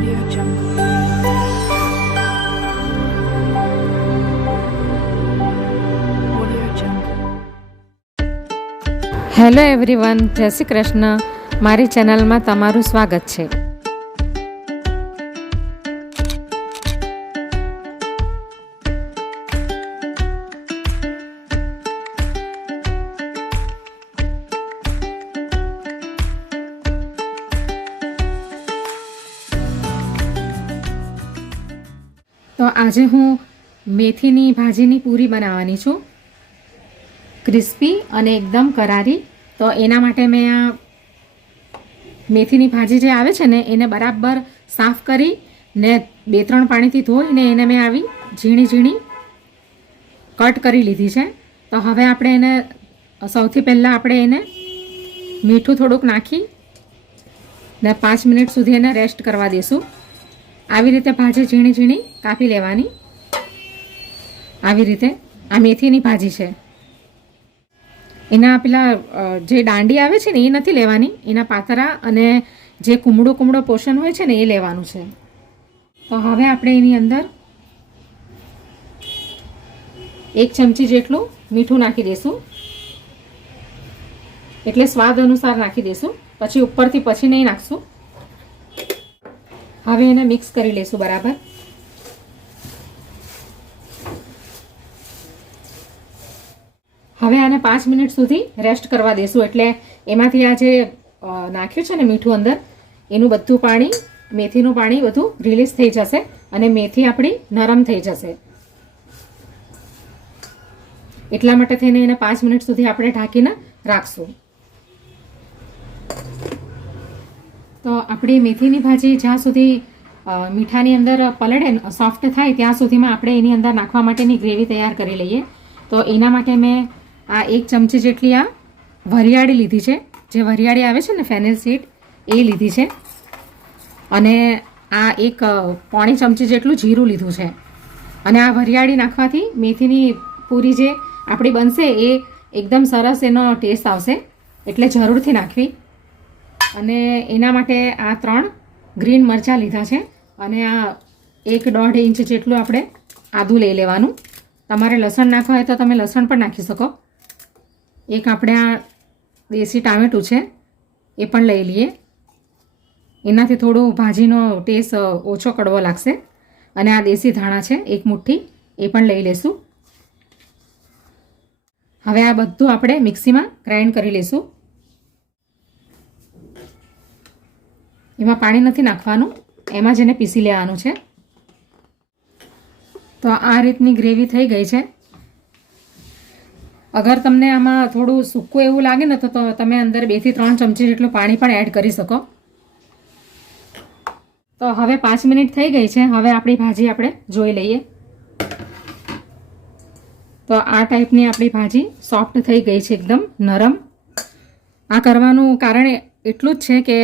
Audio Jungle. Audio Jungle. Hello everyone, જય શ્રી કૃષ્ણ. મારી ચેનલમાં તમારું સ્વાગત છે. તો આજે હું મેથીની ભાજીની પૂરી બનાવવાની છું, ક્રિસ્પી અને એકદમ કરારી. તો એના માટે મેં આ મેથીની ભાજી જે આવે છે ને એને બરાબર સાફ કરી ને 2-3 પાણીથી ધોઈને એને મેં આવી ઝીણી ઝીણી કટ કરી લીધી છે. તો હવે આપણે એને સૌથી પહેલાં આપણે એને મીઠું થોડુંક નાખી ને 5 મિનિટ સુધી એને રેસ્ટ કરવા દઈશું. આવી રીતે ભાજી ઝીણી ઝીણી કાપી લેવાની. આવી રીતે આ મેથીની ભાજી છે. એના પેલા જે દાંડી આવે છે ને એ નથી લેવાની, એના પાતરા અને જે કુમળો પોર્શન હોય છે ને એ લેવાનું છે. તો હવે આપણે એની અંદર 1 ચમચી જેટલું મીઠું નાખી દઈશું, એટલે સ્વાદ અનુસાર નાખી દઈશું. પછી ઉપરથી પછી નહીં નાખશું. હવે એને મિક્સ કરી લઈશું બરાબર. હવે આને 5 મિનિટ સુધી રેસ્ટ કરવા દઈશું, એટલે એમાંથી આ જે નાખ્યું છે ને મીઠું અંદર, એનું બધું પાણી, મેથીનું પાણી બધું રિલીઝ થઈ જશે અને મેથી આપણી નરમ થઈ જશે. એટલા માટે થઈને એને 5 મિનિટ સુધી આપણે ઢાંકીને રાખશું. તો આપણી મેથીની ભાજી જ્યાં સુધી મીઠાની અંદર પલળે સોફ્ટ થાય ત્યાં સુધીમાં આપણે એની અંદર નાખવા માટેની ગ્રેવી તૈયાર કરી લઈએ. તો એના માટે મેં આ 1 ચમચી જેટલી આ વરિયાળી લીધી છે, જે વરિયાળી આવે છે ને ફેનેલ સીડ, એ લીધી છે. અને આ 1 ચમચી જેટલું જીરું લીધું છે. અને આ વરિયાળી નાખવાથી મેથીની પૂરી જે આપણી બનશે એ એકદમ સરસ એનો ટેસ્ટ આવશે, એટલે જરૂરથી નાખવી. અને એના માટે આ 3 ગ્રીન મરચાં લીધા છે અને આ 1-1.5 ઇંચ જેટલું આપણે આદું લઈ લેવાનું. તમારે લસણ નાખવા હોય તો તમે લસણ પણ નાખી શકો. એક આપણે આ દેશી ટામેટું છે એ પણ લઈ લઈએ, એનાથી થોડું ભાજીનો ટેસ્ટ ઓછો કડવો લાગશે. અને આ દેશી ધાણા છે 1 મુઠ્ઠી, એ પણ લઈ લઈશું. હવે આ બધું આપણે મિક્સીમાં ગ્રાઇન્ડ કરી લઈશું. એમાં પાણી નથી નાખવાનું, એમાં જ એને પીસી લેવાનું છે. તો આ રીતની ગ્રેવી થઈ ગઈ છે. અગર તમને આમાં થોડું સૂકું એવું લાગે ને તો તમે અંદર 2-3 ચમચી જેટલું પાણી પણ એડ કરી શકો. તો હવે 5 મિનિટ થઈ ગઈ છે. હવે આપણી ભાજી આપણે જોઈ લઈએ. તો આ ટાઈપની આપણી ભાજી સોફ્ટ થઈ ગઈ છે, એકદમ નરમ. આ કરવાનું કારણ એટલું જ છે કે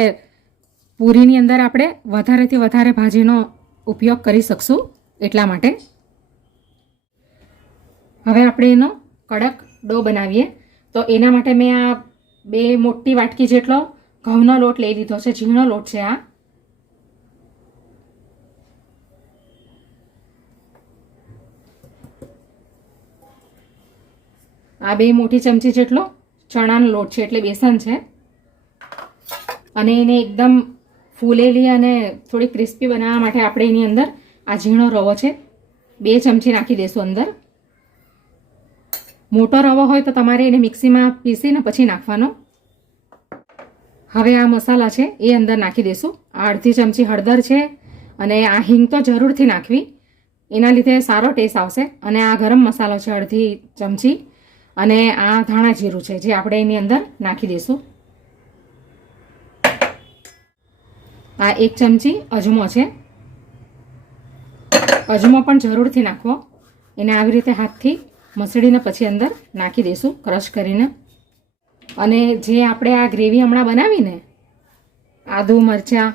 પૂરીની અંદર આપણે વધારેથી વધારે ભાજીનો ઉપયોગ કરી શકશું, એટલા માટે. હવે આપણે એનો કડક ડો બનાવીએ. તો એના માટે મેં આ 2 મોટી વાટકી જેટલો ઘઉંનો લોટ લઈ લીધો છે, ઝીણો લોટ છે આ. આ 2 મોટી ચમચી જેટલો ચણાનો લોટ છે, એટલે બેસન છે. અને એને એકદમ ફૂલેલી અને થોડી ક્રિસ્પી બનાવવા માટે આપણે એની અંદર આ ઝીણો રવો છે 2 ચમચી નાખી દઈશું અંદર. મોટો રવો હોય તો તમારે એને મિક્સીમાં પીસીને પછી નાખવાનો. હવે આ મસાલા છે એ અંદર નાખી દઈશું. આ 1/2 ચમચી હળદર છે અને આ હિંગ તો જરૂરથી નાખવી, એના લીધે સારો ટેસ્ટ આવશે. અને આ ગરમ મસાલો છે 1/2 ચમચી. અને આ ધાણા જીરું છે જે આપણે એની અંદર નાખી દઈશું. આ 1 ચમચી અજમો છે, અજમો પણ જરૂરથી નાખવો. એને આવી રીતે હાથથી મસળીને પછી અંદર નાખી દઈશું, ક્રશ કરીને. અને જે આપણે આ ગ્રેવી હમણાં બનાવીને, આદુ, મરચાં,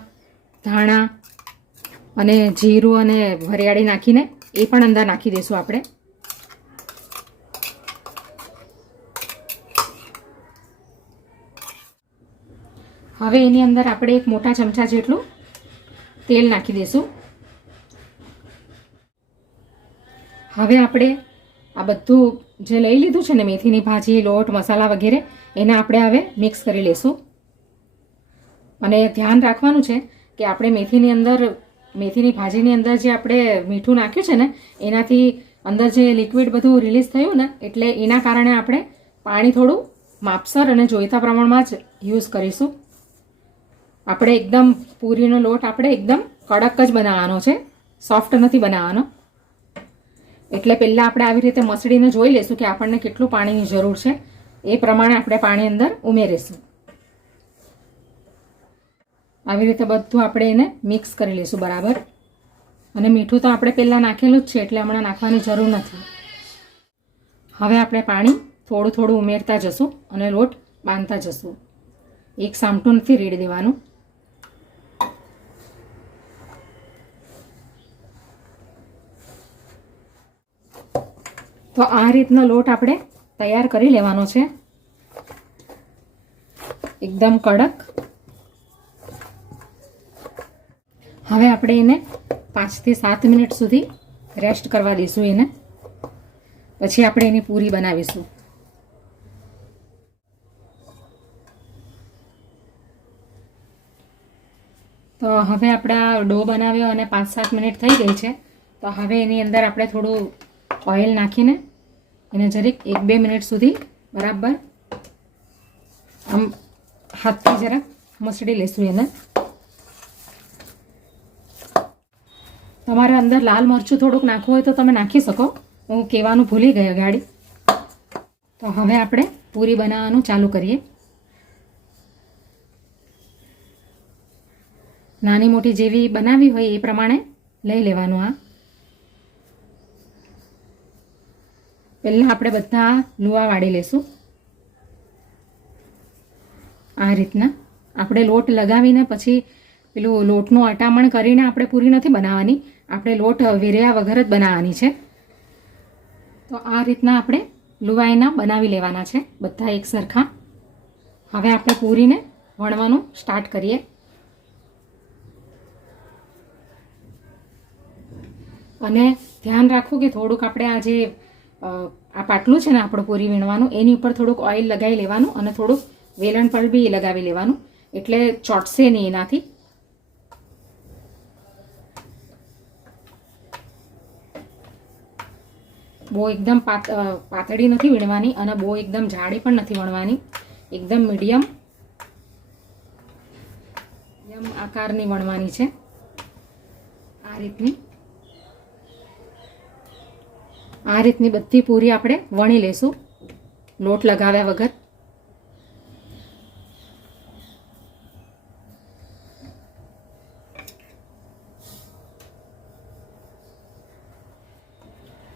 ધાણા અને જીરું અને વરિયાળી નાખીને એ પણ અંદર નાખી દઈશું આપણે. હવે એની અંદર આપણે 1 મોટા ચમચા જેટલું તેલ નાખી દઈશું. હવે આપણે આ બધું જે લઈ લીધું છે ને, મેથીની ભાજી, લોટ, મસાલા વગેરે, એને આપણે હવે મિક્સ કરી લઈશું. અને ધ્યાન રાખવાનું છે કે આપણે મેથીની ભાજીની અંદર જે આપણે મીઠું નાખ્યું છે ને, એનાથી અંદર જે લિક્વિડ બધું રિલીઝ થયું ને, એટલે એના કારણે આપણે પાણી થોડું માપસર અને જોઈતા પ્રમાણમાં જ યુઝ કરીશું. આપણે એકદમ પૂરીનો લોટ આપણે એકદમ કડક જ બનાવવાનો છે, સોફ્ટ નથી બનાવવાનો. એટલે પહેલાં આપણે આવી રીતે મસળીને જોઈ લઈશું કે આપણને કેટલું પાણીની જરૂર છે. એ પ્રમાણે આપણે પાણી અંદર ઉમેરીશું. આવી રીતે બધું આપણે એને મિક્સ કરી લઈશું બરાબર. અને મીઠું તો આપણે પહેલાં નાખેલું જ છે, એટલે હમણાં નાખવાની જરૂર નથી. હવે આપણે પાણી થોડું થોડું ઉમેરતા જશું અને લોટ બાંધતા જશું. એક સામટું નથી રેડી દેવાનું. તો આ રીતનો લોટ આપણે તૈયાર કરી લેવાનો છે, એકદમ કડક. હવે આપણે એને 5 થી 7 મિનિટ સુધી રેસ્ટ કરવા દઈશું એને. પછી આપણે એની પૂરી બનાવીશું. તો હવે આપણા ડો બનાવ્યો અને 5-7 મિનિટ થઈ ગઈ છે. તો હવે એની અંદર આપણે થોડું ઓઇલ નાખીને એને જરીક 1-2 મિનિટ સુધી બરાબર આમ હાથથી જરાક મસળી લઈશું એને. તમારે અંદર લાલ મરચું થોડુંક નાખવું હોય તો તમે નાખી શકો, હું કહેવાનું ભૂલી ગઈ ગાડી. તો હવે આપણે પૂરી બનાવવાનું ચાલુ કરીએ. નાની મોટી જેવી બનાવી હોય એ પ્રમાણે લઈ લેવાનું. આ પહેલાં આપણે બધા લુવા વાળી લઈશું. આ રીતના આપણે લોટ લગાવીને પછી પેલું લોટનું અટામણ કરીને આપણે પૂરી નથી બનાવવાની, આપણે લોટ વેર્યા વગર જ બનાવવાની છે. તો આ રીતના આપણે લુવાઈના બનાવી લેવાના છે બધા એક સરખા. હવે આપણે પૂરીને વણવાનું સ્ટાર્ટ કરીએ. અને ધ્યાન રાખવું કે થોડુંક આપણે આ જે આ પાટલું છે ને આપણું પૂરી વીણવાનું, એની ઉપર થોડુંક ઓઇલ લગાવી લેવાનું અને થોડુંક વેલણ પર બી લગાવી લેવાનું, એટલે ચોટશે નહીં એનાથી. બહુ એકદમ પાતળી નથી વીણવાની અને બહુ એકદમ જાડી પણ નથી વણવાની, એકદમ મીડિયમ આકારની વણવાની છે. આ રીતની બધી પૂરી આપણે વણી લેશું લોટ લગાવ્યા વગર.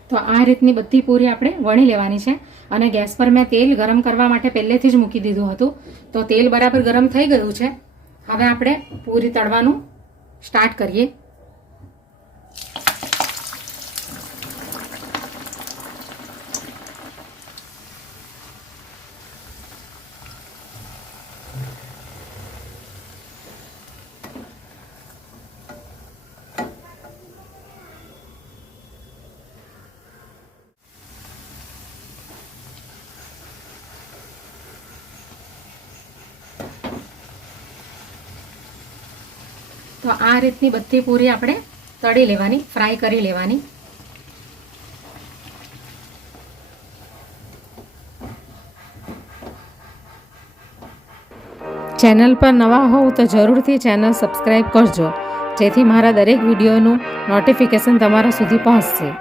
તો આ રીતની બધી પૂરી આપણે વણી લેવાની છે. અને ગેસ પર મેં તેલ ગરમ કરવા માટે પહેલેથી જ મૂકી દીધું હતું. તો તેલ બરાબર ગરમ થઈ ગયું છે. હવે આપણે પૂરી તળવાનું સ્ટાર્ટ કરીએ. તો આ રીતની બધી પૂરી આપણે તળી લેવાની, ફ્રાય કરી લેવાની. ચેનલ પર નવા હોવ તો જરૂરથી ચેનલ સબસ્ક્રાઈબ કરજો, જેથી મારા દરેક વિડીયોનું નોટિફિકેશન તમારા સુધી પહોંચશે.